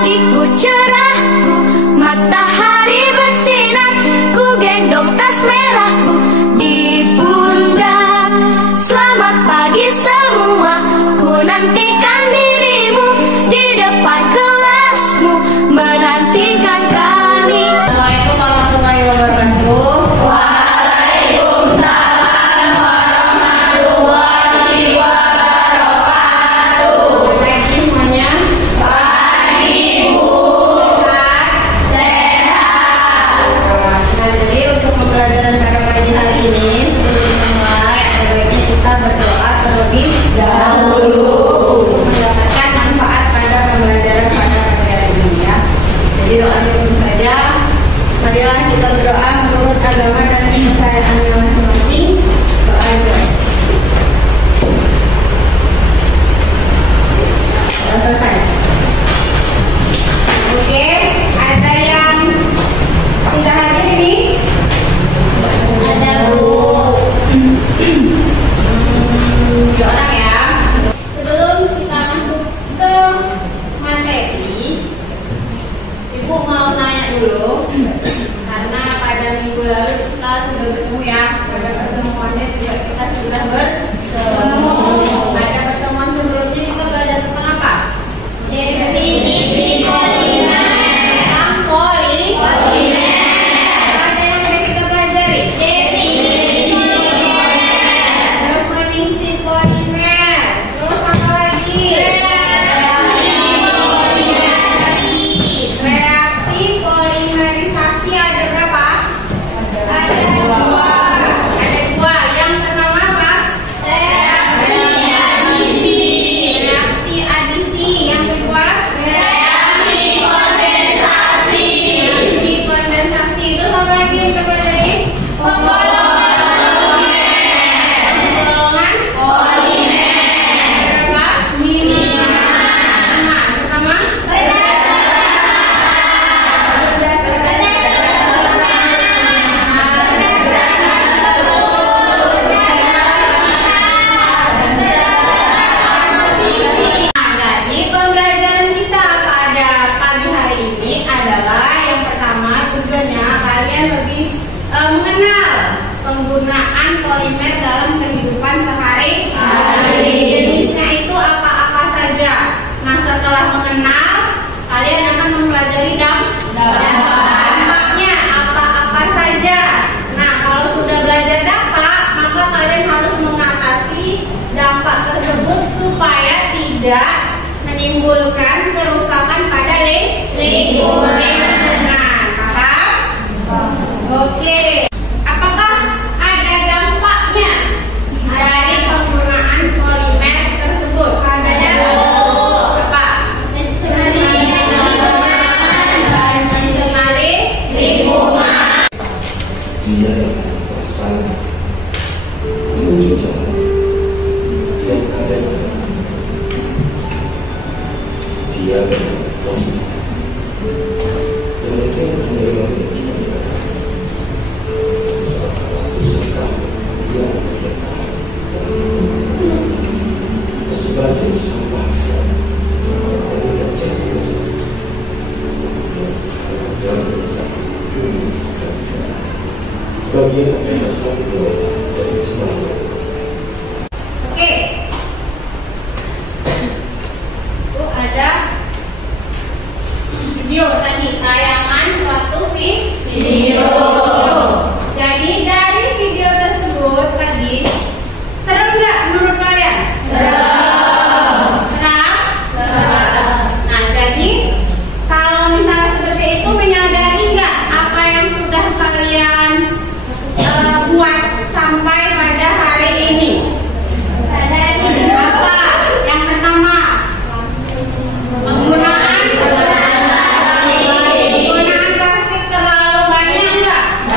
Pagiku cerahku, matahari bersinar, ku gendong tas merahku di pundak. Selamat pagi semua, ku nantikan dirimu di depan kelasmu, menantikan kami. Assalamualaikum warahmatullahi wabarakatuh. Waalaikumsalam warahmatullahi wabarakatuh. Pagi semuanya. Pagi Bu. Sehat. Nah, jadi untuk pembelajaran pada pagi hari ini, sebelum dimulai, ada baiknya kita berdoa terlebih dahulu untuk mendapatkan manfaat pada pembelajaran pada pagi hari ini ya. Jadi doa dulu saja. Marilah kita berdoa menurut agama dan kepercayaannya masing-masing. Doa dimulai. Sudah selesai. Oke, ada yang tidak hadir ini? Ada Bu. 3 orang ya. Sebelum kita masuk ke materi, Ibu mau nanya dulu, karena pada minggu lalu kita sudah bertemu ya. Pada pertemuannya juga kita sudah bertemu. Pada pertemuan sebelumnya kita belajar tentang apa? Definisi polimer. Tentang polimer. Ada yang sudah kita pelajari? Definisi Definisi polimer. Terus apa lagi? Reaksi polimerisasi ada berapa? ada dua. Ada 2. Yang pertama apa? Reaksi adisi. Reaksi adisi. Yang kedua? Reaksi kondensasi. Reaksi kondensasi. Itu apa lagi yang kita pelajari? Pembolongan Pembolongan polimer. berapa? 5. Pertama? Jadi pembelajaran kita pada pagi hari ini adalah yang pertama, tujuannya kalian lebih mengenal penggunaan polimer dalam kehidupan sehari-hari. Jenisnya itu apa-apa saja. Nah, setelah mengenal, kalian akan mempelajari dampaknya apa-apa saja. Nah, kalau sudah belajar dampak, maka kalian harus mengatasi dampak tersebut supaya tidak menimbulkan kerusakan pada lingkungan. Paham? Oke. Apakah ada dampaknya dari penggunaan polimer tersebut? Ada Bu. Apa? Mencemari Lingkungan. Dia yang berkuasa di ujung jalan, dia ada di dalam dia berkuasa. Yang penting hanya yang kita katakan. Tapi saat waktu sedang dia akan bertahan dan tidak tersebar jenis sampah dan orang-orang dan jatuh biasa. Kemudian orang-orang biasa kita tidak. Sebagian akan tersambung keluar dari jemaah. Oke. Itu ada video tadi, tayangan suatu video. Jadi dari video tersebut tadi, seru nggak menurut kalian? Seram. Nah, jadi kalau misalnya seperti itu, menyadari nggak apa yang sudah kalian buat sampai pada hari ini? Apa? Yang pertama, penggunaan plastik terlalu banyak nggak?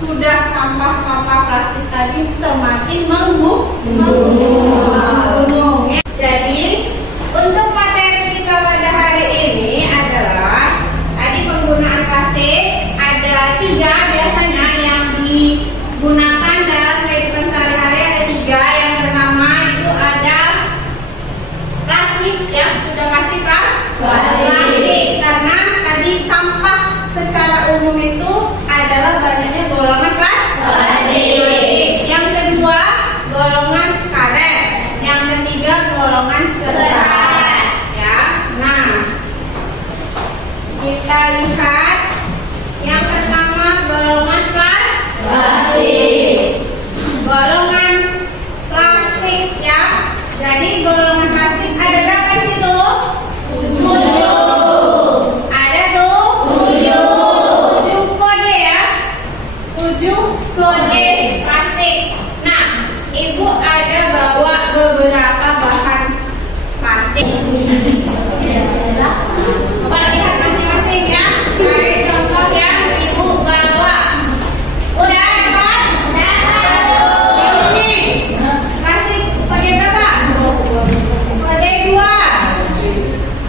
sudah sampah-sampah plastik tadi semakin menggunung. Jadi untuk materi kita pada hari ini adalah tadi penggunaan plastik ada 3 biasanya yang digunakan dalam kehidupan sehari-hari, ada 3. Yang pertama itu ada plastik, ya sudah pasti plastik karena tadi sampah secara umum itu adalah banyaknya golongan plastik. Yang kedua golongan karet, yang ketiga golongan serat. Ya, nah kita lihat yang pertama golongan plastik. Golongan plastik ya. Jadi golongan plastik ada berapa sih tuh? 7. Ada tuh 7 kode ya. 7 kode plastik. Nah, Ibu ada bawa beberapa bahan plastik. Coba lihat masing-masing ya. Dari contoh yang Ibu bawa. Udah dapat? Ini plastik kode berapa? Kode 2.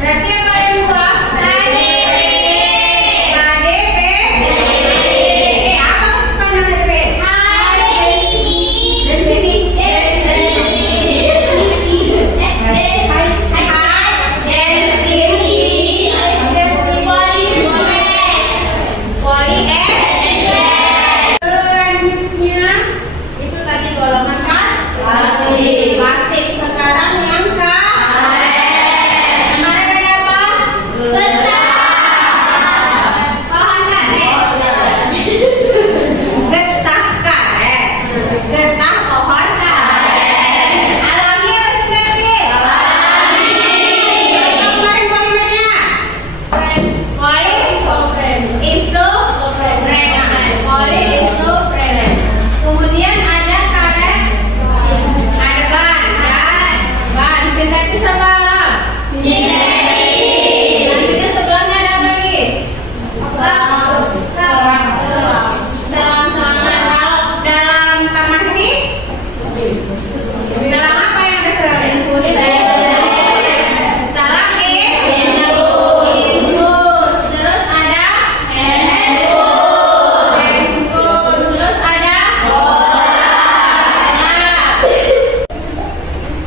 Berarti yang kode 2? KDP. Apa kepanjangan KDP? Dari sini. Selanjutnya itu tadi golongan plastik. Sekarang yang karet. Mana ada apa? Getah karet. Getah pohon karet. Alami apa sudah sih? Kemarin polimernya? Poliisoprenen. Kemudian ada karet, ada ban sintetis apa alam? Nanti sebelahnya ada apa lagi? Kalau dalam farmasi, dalam apa yang ada selang infus? Salah infus. Terus ada terus ada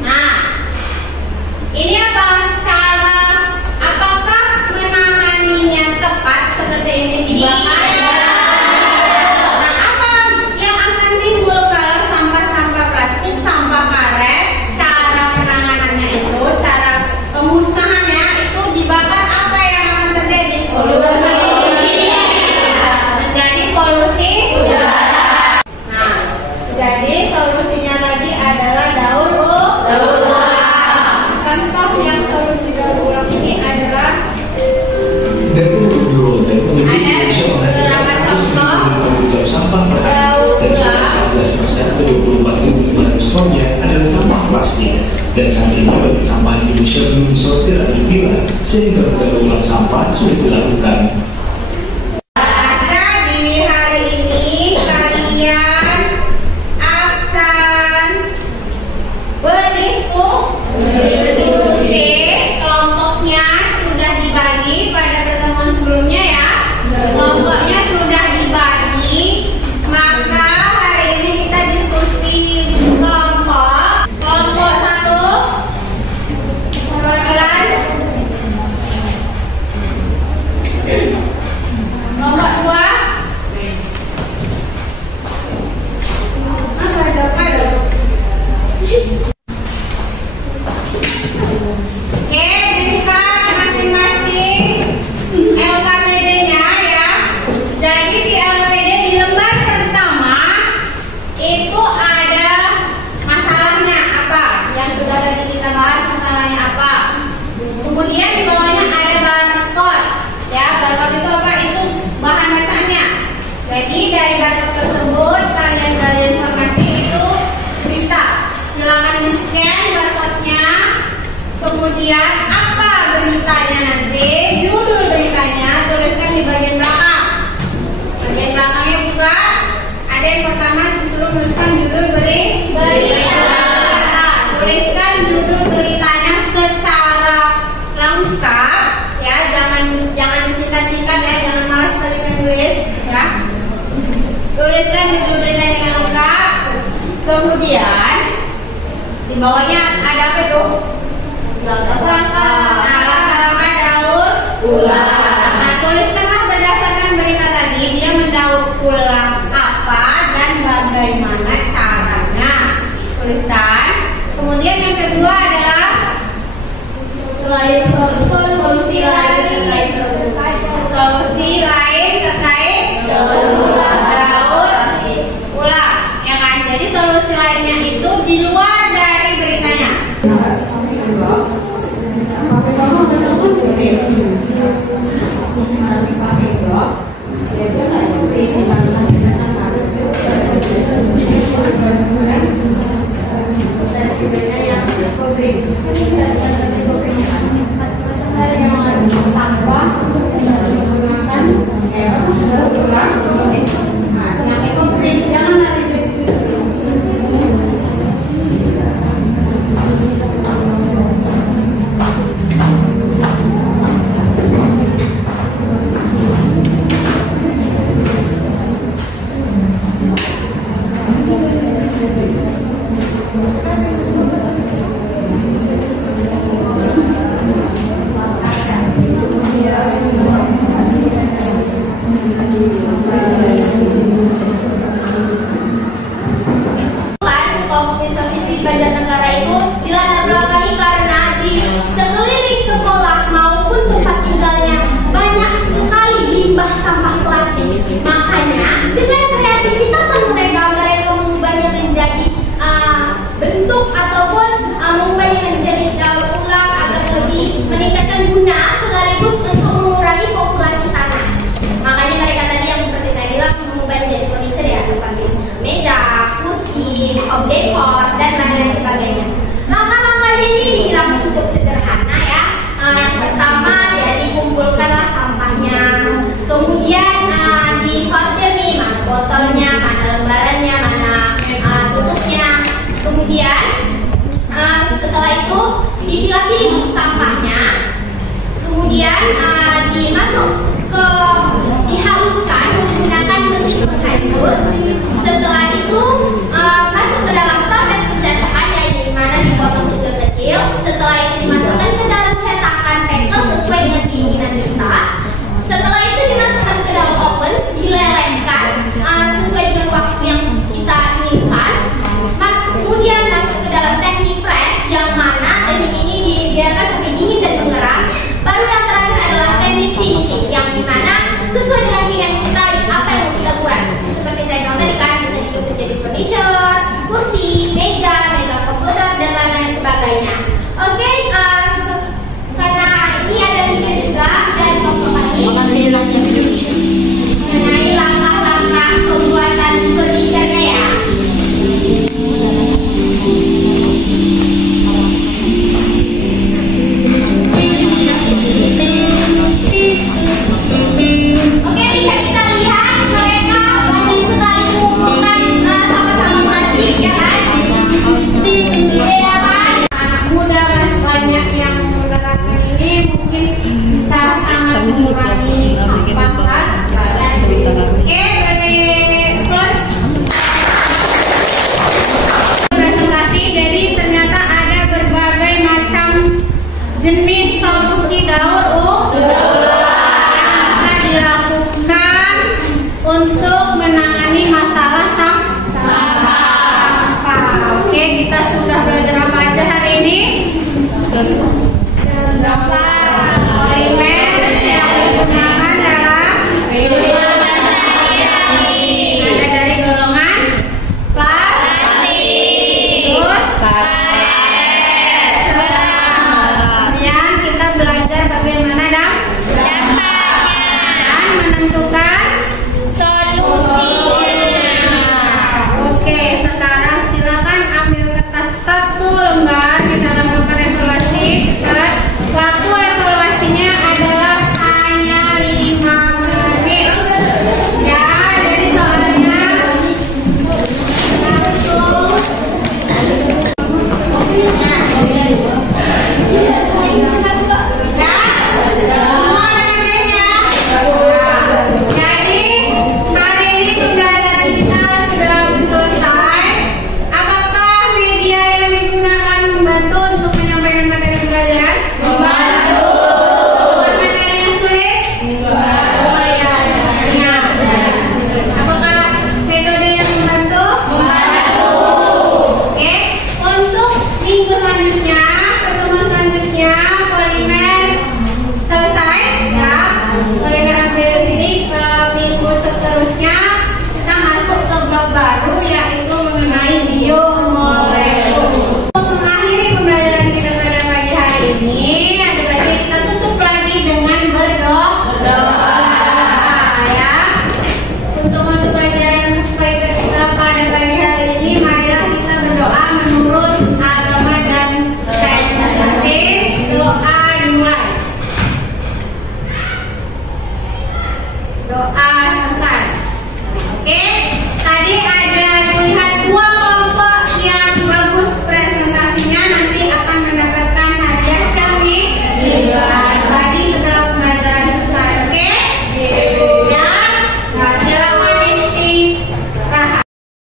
nah ini apa cara apakah menanganinya tepat seperti ini dibakar? Nah, apa yang akan timbul kalau sampah-sampah plastik, sampah karet, cara penanganannya itu, cara pemusnahannya itu dibakar, apa yang akan terjadi? Polusi. Menjadi polusi udara. Nah, jadi solusinya tadi adalah daur ulang. Contoh yang solusi daur ulang ini adalah Dan untuk Eurotel memiliki ada usia beberapa contoh kg sampah per hari dan sekitar 14% ke 24.500 tonnya adalah sampah plastik. Dan saat ini bagi sampah di Indonesia belum disortir atau dipilah sehingga daur ulang sampah sulit dilakukan. Jadi hari ini kalian akan berdiskusi. Kelompoknya sudah dibagi pada pertemuan sebelumnya ya. Kelompoknya sudah dibagi. Maka hari ini kita diskusi kelompok 1 perwakilan Ada yang pertama disuruh menuliskan judul berita. Tuliskan judul beritanya secara lengkap ya, jangan disingkat-singkat ya, jangan malas sekali menulis ya. Tuliskan judul beritanya dengan lengkap. Kemudian di bawahnya ada apa tuh? Langkah-langkah daur ulang. Nah, tuliskanlah berdasarkan berita tadi dia mendaur ulang apa dan bagaimana caranya. Tuliskan. Kemudian yang kedua adalah solusi lain terkait daur ulang, ya kan? Jadi solusi lainnya itu di luar dari beritanya.